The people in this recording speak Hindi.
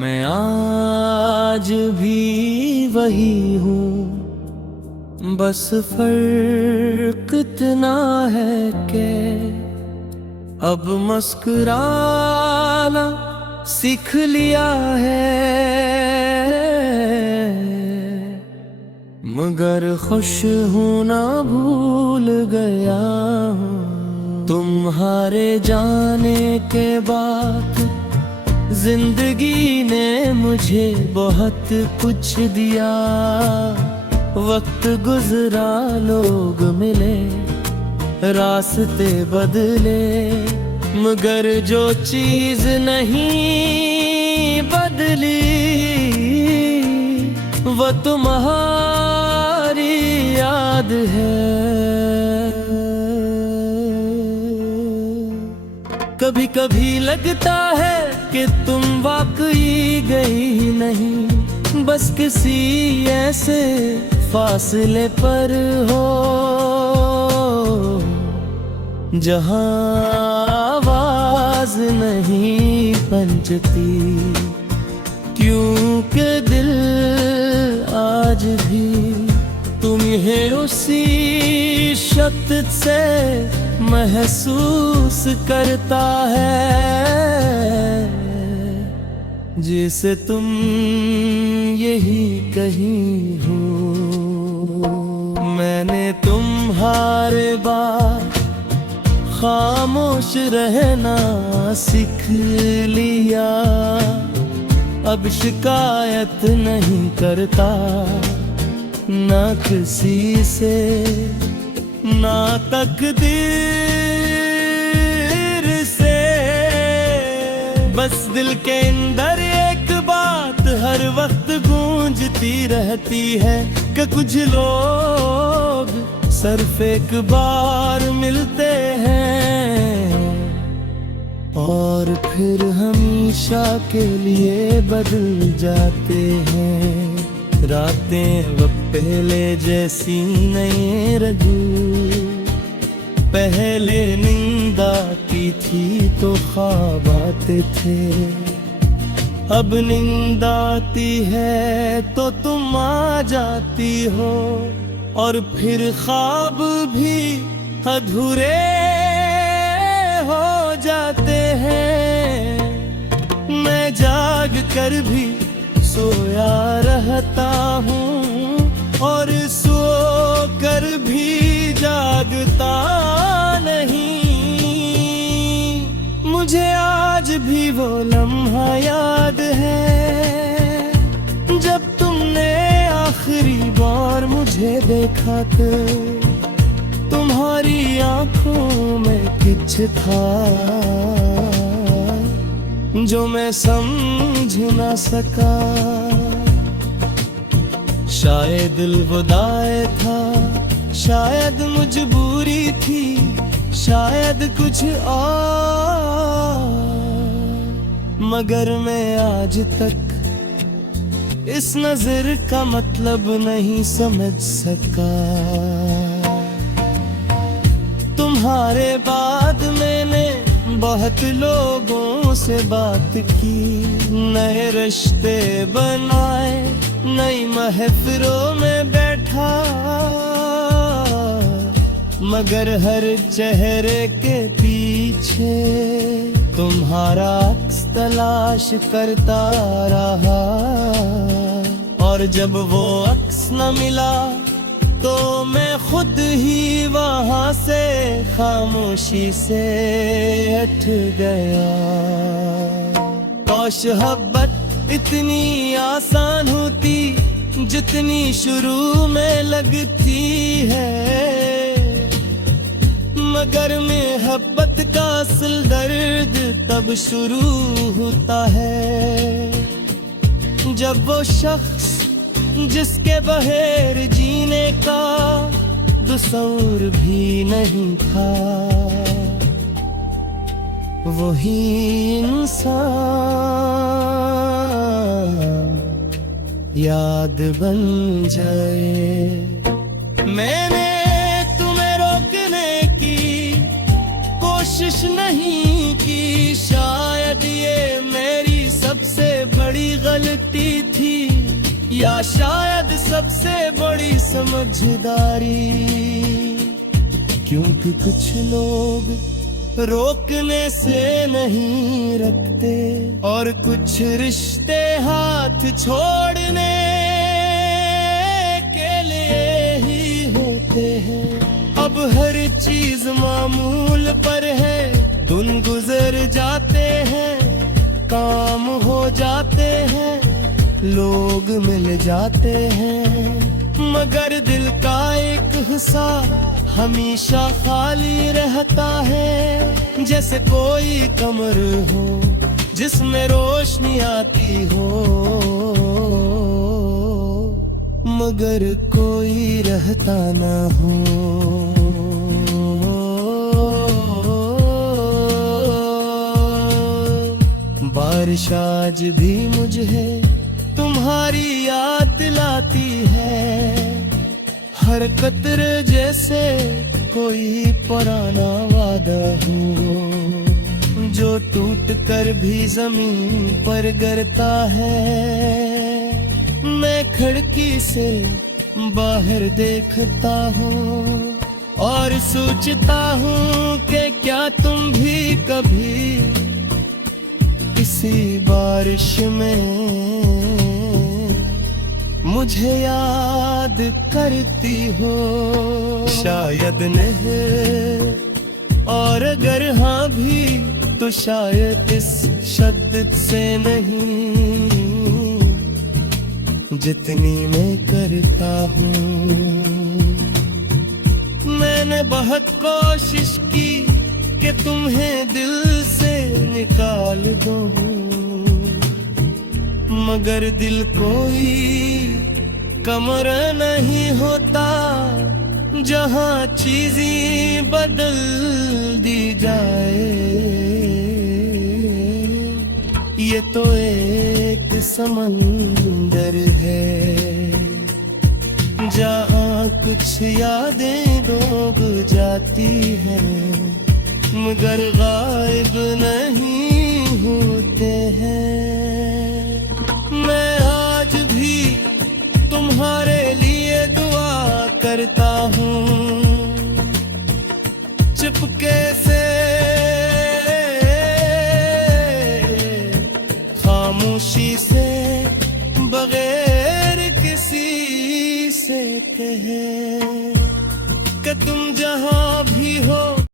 मैं आज भी वही हूँ, बस फर्क इतना है कि अब मुस्कुराना सीख लिया है, मगर खुश होना भूल गया हूँ। तुम्हारे जाने के बाद जिंदगी ने मुझे बहुत कुछ दिया। वक्त गुजरा, लोग मिले, रास्ते बदले, मगर जो चीज नहीं बदली वो तुम्हारी याद है। कभी कभी लगता है कि तुम वाकई गई नहीं, बस किसी ऐसे फासले पर हो जहां आवाज नहीं पहुंचती, क्योंकि दिल आज भी तुम्हें उसी शक्ति से महसूस करता है जिसे तुम यही कही हो। मैंने तुम्हारे बाद खामोश रहना सीख लिया, अब शिकायत नहीं करता ना किसी से, ना तकदीर से। बस दिल के अंदर एक बात हर वक्त गूंजती रहती है कि कुछ लोग सिर्फ एक बार मिलते हैं और फिर हमेशा के लिए बदल जाते हैं। रातें वो पहले जैसी नहीं रही, पहले नींद आती थी तो ख्वाब आते थे, अब नींद आती है तो तुम आ जाती हो, और फिर ख्वाब भी अधूरे हो जाते हैं। मैं जाग कर भी सोया रहता हूँ और सो कर भी जागता नहीं। मुझे आज भी वो लम्हा याद है जब तुमने आखिरी बार मुझे देखा था। तुम्हारी आंखों में कुछ था जो मैं समझ ना सका, शायद अलविदाए था, शायद मजबूरी थी, शायद कुछ और, मगर मैं आज तक इस नजर का मतलब नहीं समझ सका। तुम्हारे बाद मैंने बहुत लोगों से बात की, नए रिश्ते बनाए, नई महफिलों में बैठा, मगर हर चेहरे के पीछे तुम्हारा अक्स तलाश करता रहा, और जब वो अक्स न मिला तो मैं खुद ही वहां से खामोशी से हट गया। काश मोहब्बत इतनी आसान होती जितनी शुरू में लगती है, मगर मोहब्बत का असल दर्द तब शुरू होता है जब वो शख्स जिसके बगैर जीने का तसव्वुर भी नहीं था, वही इंसान याद बन जाए। मैंने तुम्हें रोकने की कोशिश नहीं की, शायद ये मेरी सबसे बड़ी मेरी गलती थी या शायद सबसे बड़ी समझदारी, क्योंकि कुछ लोग रोकने से नहीं रखते और कुछ रिश्ते हाथ छोड़ने के लिए ही होते हैं। अब हर चीज मामूल पर है, दिन गुजर जाते हैं, काम हो जाते हैं, लोग मिल जाते हैं, मगर दिल का एक हिस्सा हमेशा खाली रहता है। जैसे कोई कमर हो जिसमें रोशनी आती हो, मगर कोई रहता ना हो। बारिश आज भी मुझे तुम्हारी याद दिलाती है, हर कतरे जैसे कोई पुराना वादा हो जो टूट कर भी जमीन पर गिरता है। मैं खिड़की से बाहर देखता हूँ और सोचता हूँ कि क्या तुम भी कभी इसी बारिश में मुझे याद करती हो। शायद नहीं, और अगर हाँ भी तो शायद इस शिद्दत से नहीं जितनी मैं करता हूँ। मैंने बहुत कोशिश की कि तुम्हें दिल से निकाल दूं, मगर दिल कोई कमरा नहीं होता जहाँ चीजें बदल दी जाए। ये तो एक समंदर है जहाँ कुछ यादें डूब जाती हैं, मगर गायब नहीं होते हैं। मैं आज भी तुम्हारे लिए दुआ करता हूँ, चुपके से खामोशी से, बगैर किसी से कहे कि तुम जहाँ भी हो